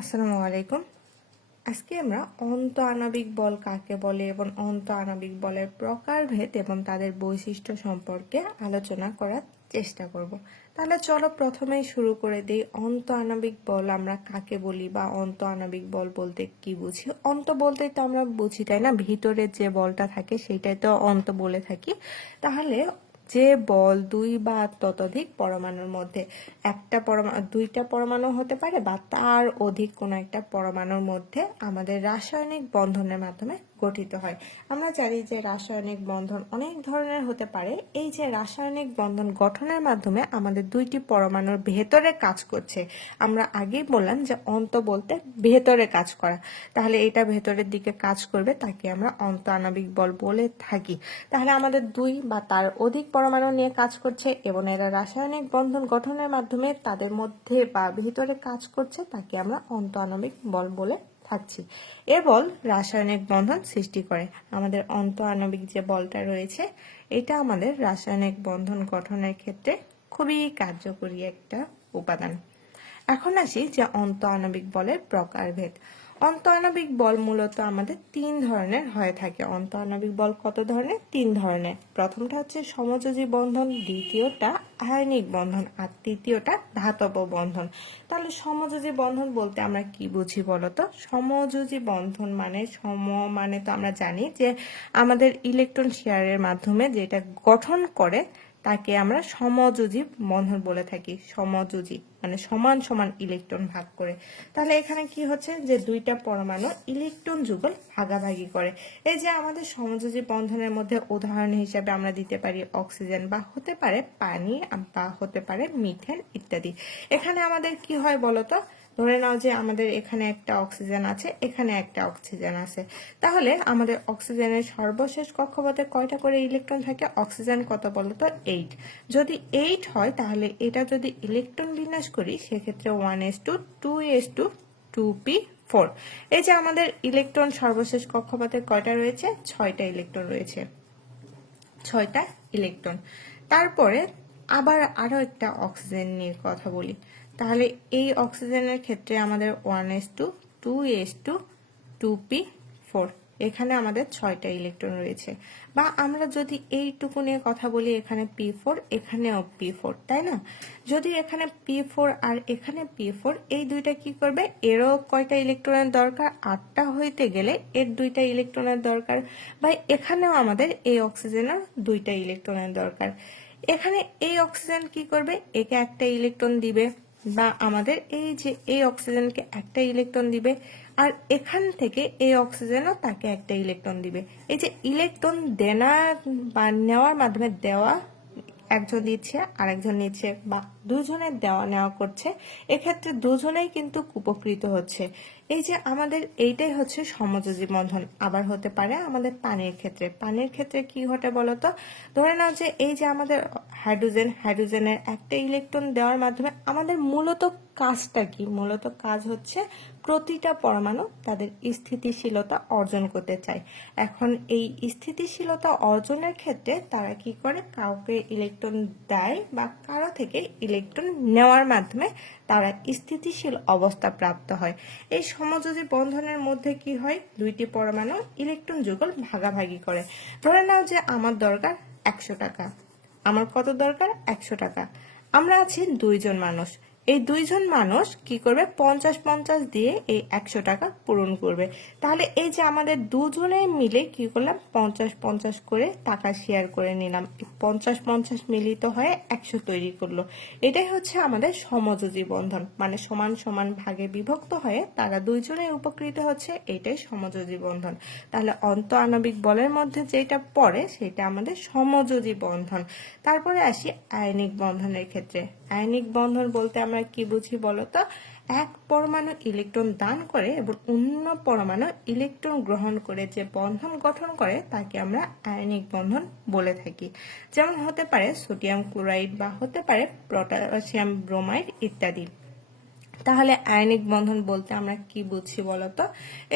আসসালামু আলাইকুম। আজকে আমরা অন্ত আণবিক বল কাকে বলে এবং অন্ত আণবিক বলের প্রকারভেদ এবং তাদের বৈশিষ্ট্য সম্পর্কে আলোচনা করার চেষ্টা করব। তাহলে চলো প্রথমেই শুরু করে দিই, অন্ত আণবিক বল আমরা কাকে বলি বা অন্ত আণবিক বল বলতে কি বুঝি। অন্ত বলতে তো আমরা বুঝি, তাই না, ভিতরে যে বলটা থাকে সেটাই তো অন্ত বলে থাকি। তাহলে যে বল দুই বা ততোধিক পরমাণুর মধ্যে দুইটা পরমাণু হতে পারে বা তার অধিক কোনো একটা পরমাণুর মধ্যে আমাদের রাসায়নিক বন্ধনের মাধ্যমে গঠিত হয়। আমরা জানি যে রাসায়নিক বন্ধন অনেক ধরনের হতে পারে। এই যে রাসায়নিক বন্ধন গঠনের মাধ্যমে আমাদের দুইটি পরমাণুর ভেতরে কাজ করছে। আমরা আগেই বললাম যে অন্ত বলতে ভেতরে কাজ করা, তাহলে এটা ভেতরের দিকে কাজ করবে, তাকে আমরা অন্ত আণবিক বল বলে থাকি। তাহলে আমাদের দুই বা তার অধিক পরমাণু নিয়ে কাজ করছে এবং এরা রাসায়নিক বন্ধন গঠনের মাধ্যমে তাদের মধ্যে বা ভিতরে কাজ করছে, তাকে আমরা অন্ত আণবিক বল বলে থাকছি। এ বল রাসায়নিক বন্ধন সৃষ্টি করে। আমাদের অন্ত আণবিক যে বলটা রয়েছে, এটা আমাদের রাসায়নিক বন্ধন গঠনের ক্ষেত্রে খুবই কার্যকরী একটা উপাদান। এখন আসি যে অন্ত আণবিক বলের প্রকারভেদ। অন্ত আণবিক বল মূলত আমাদের তিন ধরনের হয়ে থাকে। অন্ত আণবিক বল কত ধরনের? তিন ধরনের। প্রথমটা হচ্ছে সমযোজী বন্ধন, দ্বিতীয়টা আয়নিক বন্ধন, আর তৃতীয়টা ধাতব বন্ধন। তাহলে সমযোজী বন্ধন বলতে আমরা কি বুঝি বলতো? সমযোজী বন্ধন মানে মানে তো আমরা জানি যে আমাদের ইলেকট্রন শেয়ারের মাধ্যমে যেটা গঠন করে তাকে আমরা সমযোজী বন্ধন বলে থাকি। সমযোজী মানে সমান সমান ইলেকট্রন ভাগ করে। তাহলে এখানে কি হচ্ছে যে দুইটা পরমাণু ইলেকট্রন যুগল ভাগাভাগি করে। এই যে আমাদের সমযোজী বন্ধনের মধ্যে উদাহরণ হিসেবে আমরা দিতে পারি অক্সিজেন, বা হতে পারে পানি, বা হতে পারে মিথেন ইত্যাদি। এখানে আমাদের কি হয় বলতো? ধরে নাও যে আমাদের এখানে একটা অক্সিজেন আছে, এখানে একটা অক্সিজেন আছে। তাহলে আমাদের অক্সিজেনের সর্বশেষ কক্ষপথে কয়টা করে ইলেকট্রন থাকে? অক্সিজেন কত বলতো? 8। যদি 8 হয় তাহলে এটা যদি ইলেকট্রন বিন্যাস করি সেক্ষেত্রে 1s2 2s2 2p4। এই যে আমাদের ইলেকট্রন সর্বশেষ কক্ষপথে কয়টা রয়েছে? 6টা ইলেকট্রন রয়েছে, 6টা ইলেকট্রন। তারপরে আবার আরো একটা অক্সিজেন নিয়ে কথা বলি। তাহলে এই অক্সিজেনের ক্ষেত্রে আমাদের 1s2 2s2 2p4, এখানে আমাদের 6টা ইলেকট্রন রয়েছে। বা আমরা যদি এইটুকু নিয়ে কথা বলি, এখানে p4 এখানেও p4, তাই না? যদি এখানে p4 আর এখানে p4, এই দুইটা কি করবে? এরও কয়টা ইলেকট্রনের দরকার? 8টা হইতে গেলে এর 2টা ইলেকট্রনের দরকার। বা এখানেও আমাদের এই অক্সিজেনের 2টা ইলেকট্রনের দরকার। এখানে এই অক্সিজেন কি করবে? একে একটা ইলেকট্রন দিবে, বা আমাদের এই যে এই অক্সিজেনকে একটা ইলেকট্রন দিবে, আর এখান থেকে এই অক্সিজেনও তাকে একটা ইলেকট্রন দিবে। এই যে ইলেকট্রন দেনা বা নেওয়ার মাধ্যমে, দেওয়া একজন দিচ্ছে আরেকজন নিচ্ছে, বা দুজনের দেওয়া নেওয়া করছে, এক্ষেত্রে দুজনেই কিন্তু উপকৃত হচ্ছে। এই যে আমাদের এইটাই হচ্ছে সমযোজী বন্ধন। আবার হতে পারে আমাদের পানির ক্ষেত্রে। পানির ক্ষেত্রে কি ঘটে বলতো? ধরে নাও যে এই যে আমাদের হাইড্রোজেনের একটা ইলেকট্রন দেওয়ার মাধ্যমে আমাদের মূলত কাজটা কি? মূলত কাজ হচ্ছে প্রতিটা পরমাণু তাদের স্থিতিশীলতা অর্জন করতে চায়। এখন এই স্থিতিশীলতা অর্জনের ক্ষেত্রে তারা কি করে? কাউকে ইলেকট্রন দেয় বা কারো থেকে ইলেকট্রন নেওয়ার মাধ্যমে তারা স্থিতিশীল অবস্থা প্রাপ্ত হয়। এই সমযোজী বন্ধনের মধ্যে কি হয়? দুইটি পরমাণু ইলেকট্রন যুগল ভাগাভাগি করে। ধরে নাও যে আমার দরকার 100 টাকা, আমার কত দরকার? 100 টাকা। আমরা আছি দুইজন মানুষ। এই দুইজন মানুষ কি করবে? 50-50 দিয়ে এই 100 টাকা পূরণ করবে। তাহলে এই যে আমাদের দুজনে মিলে কি করলাম? 50-50 করে টাকা শেয়ার করে নিলাম। 50-50 মিলিত হয়ে 100 তৈরি করলো। এটাই হচ্ছে আমাদের সমযোজী বন্ধন, মানে সমান সমান ভাগে বিভক্ত হয়ে তারা দুইজনেই উপকৃত হচ্ছে, এটাই সমযোজী বন্ধন। তাহলে অন্ত আণবিক বলের মধ্যে যেটা পড়ে সেটা আমাদের সমযোজী বন্ধন। তারপরে আসি আয়নিক বন্ধনের ক্ষেত্রে। আয়নিক বন্ধন বলতে আমরা কি বুঝি বলতো? এক পরমাণু ইলেকট্রন দান করে এবং অন্য পরমাণু ইলেকট্রন গ্রহণ করে যে বন্ধন গঠন করে তাকে আমরা আয়নিক বন্ধন বলে থাকি। যেমন হতে পারে সোডিয়াম ক্লোরাইড, বা হতে পারে পটাশিয়াম ব্রোমাইড ইত্যাদি। তাহলে আয়নিক বন্ধন বলতে আমরা কি বুঝি বলতো?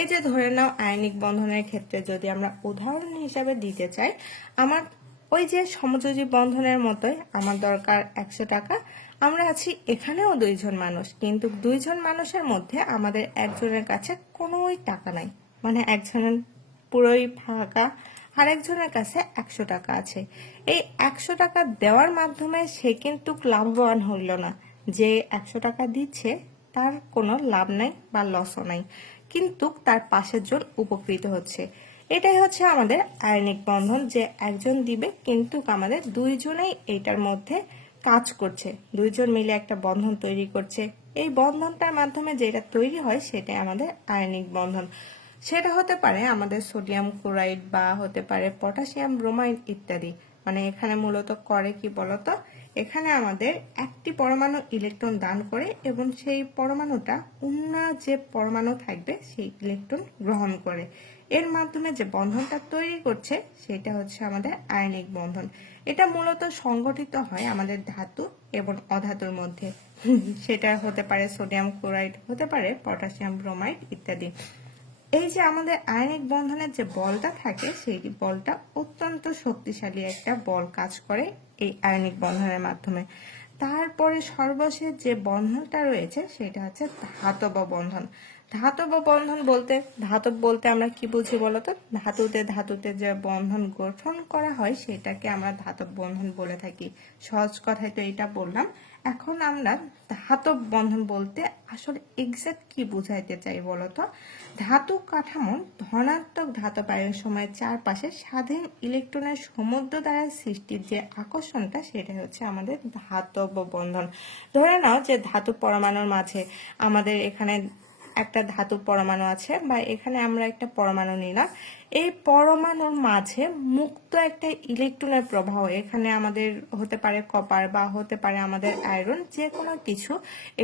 এই যে ধরে নাও আয়নিক বন্ধনের ক্ষেত্রে যদি আমরা উদাহরণ হিসাবে দিতে চাই, আমার ওই যে সমযোজী বন্ধনের মতোই আমার দরকার 100 টাকা, আমরা আছি এখানেও দুইজন মানুষ, কিন্তু দুইজন মানুষের মধ্যে আমাদের একজনের কাছে কোনোই টাকা নাই, মানে একজনের পুরোই ফাঁকা, আর একজনের কাছে 100 টাকা আছে। এই 100 টাকা দেওয়ার মাধ্যমে সে কিন্তু লাভবান হইল না। যে 100 টাকা দিচ্ছে তার কোনো লাভ নাই বা লসও নাই, কিন্তু তার পাশের জন উপকৃত হচ্ছে। এটাই হচ্ছে আমাদের আয়নিক বন্ধন, যে একজন দিবে কিন্তু আমাদের দুইজনেই এইটার মধ্যে কাজ করছে, দুইজন মিলে একটা বন্ধন তৈরি করছে। এই বন্ধনটার মাধ্যমে যেটা তৈরি হয় সেটাই আমাদের আয়নিক বন্ধন। সেটা হতে পারে আমাদের সোডিয়াম ক্লোরাইড বা হতে পারে পটাশিয়াম ব্রোমাইড ইত্যাদি। মানে এখানে মূলত করে কি বলতো, এখানে আমাদের একটি পরমাণু ইলেকট্রন দান করে এবং সেই পরমাণুটা অন্য যে পরমাণু থাকবে সেই ইলেকট্রন গ্রহণ করে। এর মাধ্যমে যে বন্ধনটা তৈরি করছে সেটা হচ্ছে আমাদের আয়নিক বন্ধন। এটা মূলত সংগঠিত হয় আমাদের ধাতু এবং অধাতুর মধ্যে। সেটা হতে পারে সোডিয়াম ক্লোরাইড, হতে পারে পটাশিয়াম ব্রোমাইড ইত্যাদি। এই যে আমাদের আয়নিক বন্ধনের যে বলটা থাকে, সেই বলটা অত্যন্ত শক্তিশালী একটা বল কাজ করে এই আয়নিক বন্ধনের মাধ্যমে। তারপরে সর্বশেষ যে বন্ধনটা রয়েছে সেটা হচ্ছে ধাতব বন্ধন। ধাতব বন্ধন বলতে, ধাতব বলতে আমরা কি বুঝি বলতো, ধাতুতে ধাতুতে যে বন্ধন গঠন করা হয় সেটাকে আমরা ধাতব বন্ধন বলে থাকি। সহজ কথায় তো এটা বললাম। এখন আমরা ধাতব বন্ধন বলতে আসলে এক্সাক্ট কি বুঝাইতে চাই বলতো। ধাতু কাঠামো ধনাত্মক ধাতব আয়নের সময় চারপাশে স্বাধীন ইলেকট্রনের সমুদ্র দ্বারা সৃষ্টির যে আকর্ষণটা, সেটা হচ্ছে আমাদের ধাতব বন্ধন। ধরে নাও যে ধাতু পরমাণুর মাঝে আমাদের এখানে একটা ধাতুর পরমাণু আছে, বা এখানে আমরা একটা পরমাণু নিলাম। এই পরমাণুর মাঝে মুক্ত একটা ইলেকট্রনের প্রবাহ, এখানে আমাদের হতে পারে কপার বা হতে পারে আমাদের আয়রন, যে কোনো কিছু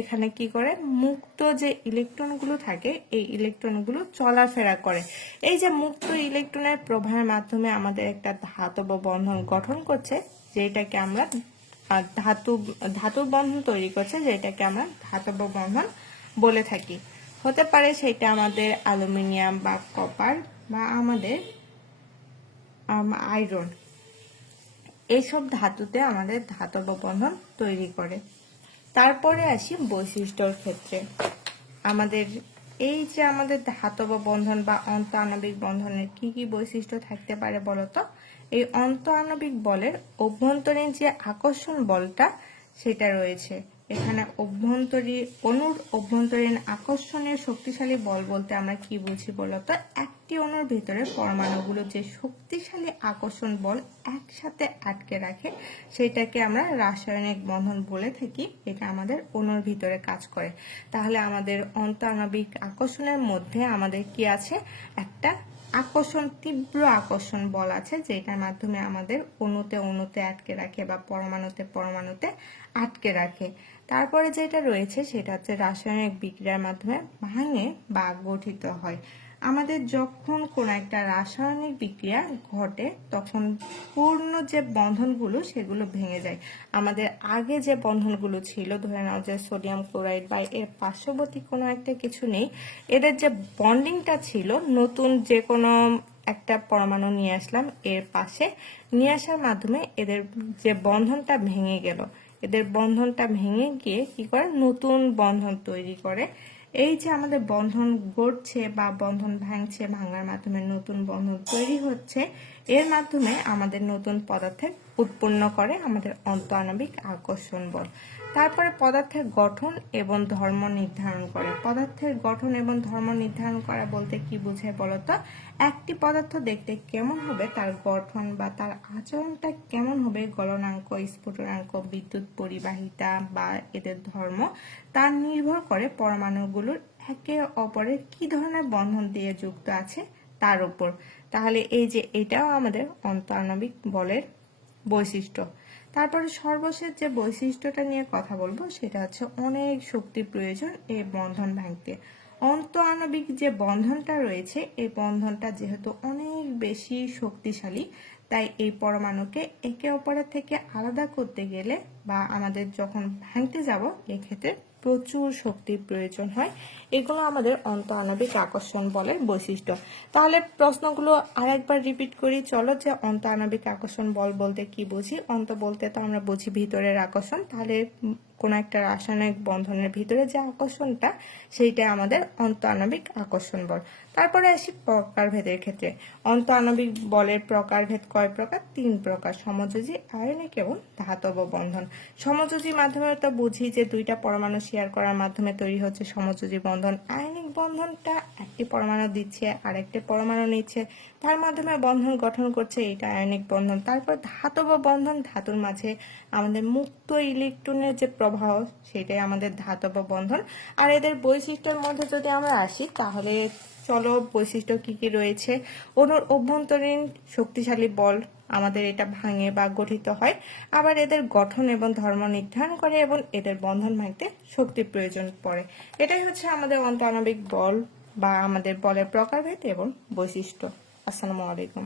এখানে কি করে, মুক্ত যে ইলেকট্রনগুলো থাকে এই ইলেকট্রনগুলো চলাফেরা করে। এই যে মুক্ত ইলেকট্রনের প্রবাহের মাধ্যমে আমাদের একটা ধাতব বন্ধন গঠন করছে, যেটাকে আমরা ধাতুর বন্ধন তৈরি করছে, যেটাকে আমরা ধাতব বন্ধন বলে থাকি। হতে পারে সেটা আমাদের অ্যালুমিনিয়াম বা কপার বা আমাদের আয়রন, এইসব ধাতুতে আমাদের ধাতব বন্ধন তৈরি করে। তারপরে আসি বৈশিষ্ট্যর ক্ষেত্রে। আমাদের এই যে আমাদের ধাতব বন্ধন বা অন্ত আণবিক বন্ধনের কি কি বৈশিষ্ট্য থাকতে পারে বলতো। এই অন্ত আণবিক বলের অভ্যন্তরীণ যে আকর্ষণ বলটা সেটা রয়েছে এখানে। অণুর অভ্যন্তরীণ আকর্ষণের শক্তিশালী বল বলতে আমরা কি বুঝি বলতো, একটি অণুর ভিতরে পরমাণুগুলো যে শক্তিশালী আকর্ষণ বল একসাথে আটকে রাখে সেটাকে আমরা রাসায়নিক বন্ধন বলে থাকি। এটা আমাদের অণুর ভিতরে কাজ করে। তাহলে আমাদের অন্তঃআণবিক আকর্ষণের মধ্যে আমাদের কি আছে, একটা তীব্র আকর্ষণ বল আছে, যেটার মাধ্যমে আমাদের অণুতে আটকে রাখে বা পরমাণুতে আটকে রাখে। তারপরে যেটা রয়েছে সেটা হচ্ছে রাসায়নিক বিক্রিয়ার মাধ্যমে ভাঙে বা গঠিত হয়। আমাদের যখন কোনো একটা রাসায়নিক বিক্রিয়া ঘটে তখন পূর্ণ যে বন্ধনগুলো সেগুলো ভেঙে যায়। আমাদের আগে যে বন্ধনগুলো ছিল, ধরে নাও যে সোডিয়াম ক্লোরাইড বা এর পার্শ্ববর্তী কোনো একটা কিছু নেই, এদের যে বন্ডিংটা ছিল, নতুন যে কোনো একটা পরমাণু নিয়ে আসলাম এর পাশে, নিয়ে আসার মাধ্যমে এদের যে বন্ধনটা ভেঙে গেল, এদের বন্ধনটা ভেঙে গিয়ে কি করে, নতুন বন্ধন তৈরি করে। এই যে আমাদের বন্ধন গড়ছে বা বন্ধন ভাঙছে, ভাঙার মাধ্যমে নতুন বন্ধন তৈরি হচ্ছে, এর মাধ্যমে আমাদের নতুন পদার্থের উৎপন্ন করে আমাদের অন্তঃআণবিক আকর্ষণ বল। তারপরে পদার্থের গঠন এবং ধর্ম নির্ধারণ করে। পদার্থের গঠন এবং ধর্ম নির্ধারণ করা বলতে কি বোঝায় বলতো, একটি পদার্থ দেখতে কেমন হবে, তার গঠন বা তার আচরণটা কেমন হবে, গলনাঙ্ক, স্ফুটনাঙ্ক, বিদ্যুৎ পরিবাহিতা বা এদের ধর্ম, তার নির্ভর করে পরমাণুগুলোর একে অপরের কি ধরনের বন্ধন দিয়ে যুক্ত আছে তার উপর। তাহলে এই যে এটাও আমাদের অন্তঃআণবিক বলের বৈশিষ্ট্য। তারপরে সর্বশেষ যে বৈশিষ্ট্যটা নিয়ে কথা বলবো সেটা হচ্ছে অনেক শক্তি প্রয়োজন এই বন্ধন ভাঙতে। অন্তঃআণবিক যে বন্ধনটা রয়েছে এই বন্ধনটা যেহেতু অনেক বেশি শক্তিশালী, তাই এই পরমাণুকে একে অপরের থেকে আলাদা করতে গেলে বা আমাদের যখন ভাঙতে যাব এক্ষেত্রে প্রচুর শক্তির প্রয়োজন হয়। এগুলো আমাদের অন্তঃআণবিক আকর্ষণ বলের বৈশিষ্ট্য। তাহলে প্রশ্নগুলো আরেকবার রিপিট করি চলো, যে অন্তঃআণবিক আকর্ষণ বল বলতে কি বুঝি। অন্ত বলতে তো আমরা বুঝি ভিতরের আকর্ষণ, তাহলে কোনো একটা রাসায়নিক বন্ধনের ভিতরে যে আকর্ষণটা সেইটা আমাদের অন্তঃআণবিক আকর্ষণ বল। তারপরে আসি প্রকারভেদের ক্ষেত্রে। অন্তঃআণবিক বলের প্রকারভেদ কয় প্রকার? 3 প্রকার: সমযোজী, আয়নিক এবং ধাতব বন্ধন। সমযোজী মাধ্যমে তো বুঝি যে দুইটা পরমাণু শেয়ার করার মাধ্যমে তৈরি হচ্ছে সমযোজী বন্ধন। আয়নিক বন্ধনটা একটি পরমাণু দিচ্ছে আরেকটি পরমাণু নিচ্ছে, তার মাধ্যমে বন্ধন গঠন করছে, এটা আয়নিক বন্ধন। তারপর ধাতব বন্ধন, ধাতুর মাঝে আমাদের মুক্ত ইলেকট্রনের যে প্রবাহ সেটাই আমাদের ধাতব বন্ধন। আর এদের বৈশিষ্ট্যের মধ্যে যদি আমরা আসি তাহলে চলো বৈশিষ্ট্য কি কি রয়েছে। অণুর অভ্যন্তরীণ শক্তিশালী বল আমাদের এটা ভাঙে বা গঠিত হয়, আবার এদের গঠন এবং ধর্ম নির্ধারণ করে এবং এদের বন্ধন ভাঙতে শক্তির প্রয়োজন পড়ে। এটাই হচ্ছে আমাদের অন্তঃআণবিক বল বা আমাদের বলের প্রকারভেদ এবং বৈশিষ্ট্য। আসসালামু আলাইকুম।